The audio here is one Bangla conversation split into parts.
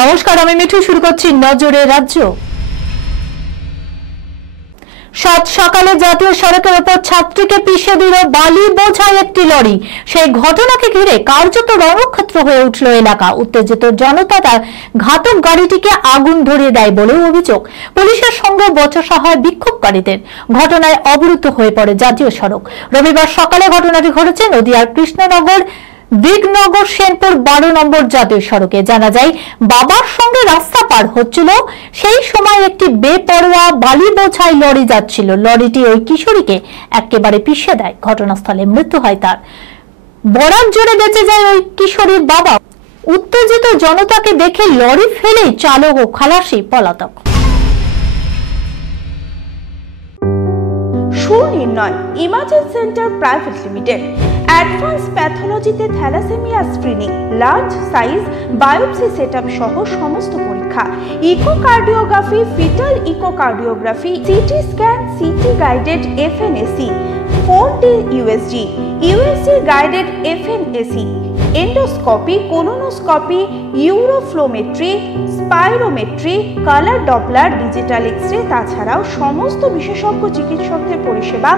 নমস্কার, আমি মিঠু। শুরু করছি নজরে রাজ্য। সাত সকালে জাতীয় সড়কের উপর ছাত্রীকে পিষে দিল বালি বোঝাই একটি লরি। সেই ঘটনাকে ঘিরে কার্যত রণক্ষেত্র হয়ে উঠল এলাকা। উত্তেজিত জনতা তার ঘাতক গাড়িটিকে আগুন ধরিয়ে দেয় বলেও অভিযোগ। পুলিশের সঙ্গে বচসা হয় বিক্ষোভকারীদের। ঘটনায় অবরুদ্ধ হয়ে পড়ে জাতীয় সড়ক। রবিবার সকালে ঘটনাটি ঘটেছে নদিয়ার কৃষ্ণনগর দিগনগর সেনপুর 12 নম্বর জাতীয় সড়কে। জানা যায়, বাবার সঙ্গে রাস্তা পার হচ্ছিল, সেই সময় একটি বেপরোয়া বালি বোঝাই লরি যাচ্ছিল। লরিটি ওই কিশোরীকে একেবারে পিষে দেয়। ঘটনাস্থলে মৃত্যু হয় তার। বরাত জোরে বেঁচে যায় ওই কিশোরীর বাবা। উত্তেজিত জনতাকে দেখে লরি ফেলেই চালক ও খালাসি পলাতক। সুনির্ণয় imagine centre private limited advance প্যাথোলজিতে thalassemia screening, large size biopsy setup সহ সমস্ত পরীক্ষা, echocardiography, fetal echocardiography, CT scan, CT guided FNAC, 4D USG, USG guided FNAC, endoscopy, colonoscopy, uroflowmetry, spirometry, colour Doppler, digital x-ray, তাছাড়াও সমস্ত বিশেষজ্ঞ চিকিৎসকদের পরিষেবা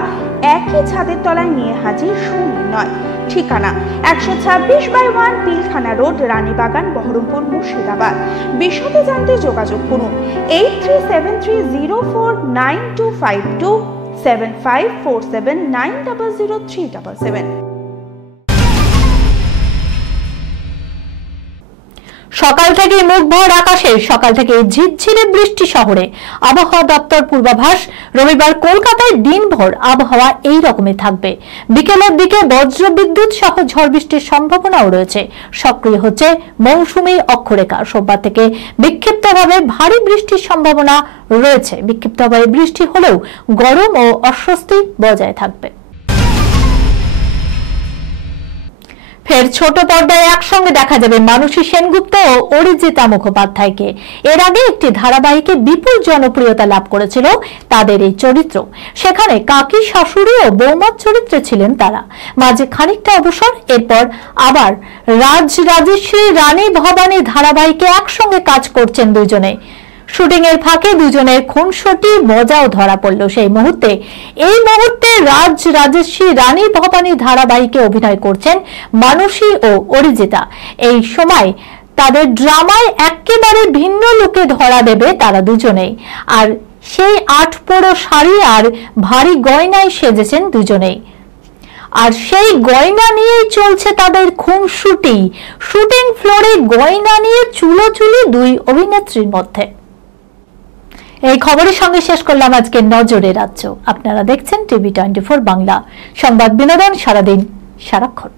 একই ছাদের তলায় নিয়ে হাজির সুনির্ণয়। ঠিকানা 126/1 পিলখানা রোড, রানীবাগান, বহরমপুর, মুর্শিদাবাদ। বিশদে জানতে যোগাযোগ করুন 8373049252 7547900377। সকাল থেকে মুখভর আকাশে, সকাল থেকে ঝিরঝিরে বৃষ্টি শহরে। আবহাওয়া দপ্তর পূর্বাভাস, রবিবার কলকাতায় দিনভর আবহাওয়া এই রকমই থাকবে। বিকেলের দিকে বজ্র বিদ্যুৎ সহ ঝড় বৃষ্টির সম্ভাবনাও রয়েছে। সক্রিয় হচ্ছে মৌসুমী অক্ষরেখা। সোমবার থেকে বিক্ষিপ্তভাবে ভারী বৃষ্টির সম্ভাবনা রয়েছে। বিক্ষিপ্তভাবে বৃষ্টি হলেও গরম ও অস্বস্তি বজায় থাকবে। ফের ছোট পর্দায় একসঙ্গে দেখা যাবে মানসী সেনগুপ্ত ও অরিজিতা মুখোপাধ্যায়কে। এর আগে একটি ধারাবাহিকে বিপুল জনপ্রিয়তা লাভ করেছিল তাদের এই চরিত্র। সেখানে কাকি, শাশুড়ি ও বৌমার চরিত্রে ছিলেন তারা। মাঝে খানিকটা অবসর, এরপর আবার রাজরাজেশ্রী রানী ভবানী ধারাবাহিকে একসঙ্গে কাজ করছেন দুজনে। শুটিং এর ফাঁকে দুজনের খুনসুটি মজাও ধরা পড়ল সেই মুহূর্তে। এই মুহূর্তে রাজরাজেশ্রী রানী ভবানী ধারাবাহিকে অভিনয় করছেন মানসী ও অরিজিতা। এই সময় তাদের ড্রামায় একেবারে ভিন্ন লুকে ধরা দেবে তারা দুজনেই। আর সেই 8 পোড়ো শাড়ি আর ভারী গয়নায় সেজেছেন দুজনেই। আর সেই গয়না নিয়েই চলছে তাদের খুনসুটি। শুটিং ফ্লোরে গয়না নিয়ে চুলোচুলি দুই অভিনেত্রীর মধ্যে। এই খবরের সঙ্গে শেষ করলাম আজকে নজরে রাজ্য। আপনারা দেখছেন টিভি 24 বাংলা। সংবাদ বিনোদন সারাদিন সারাক্ষণ।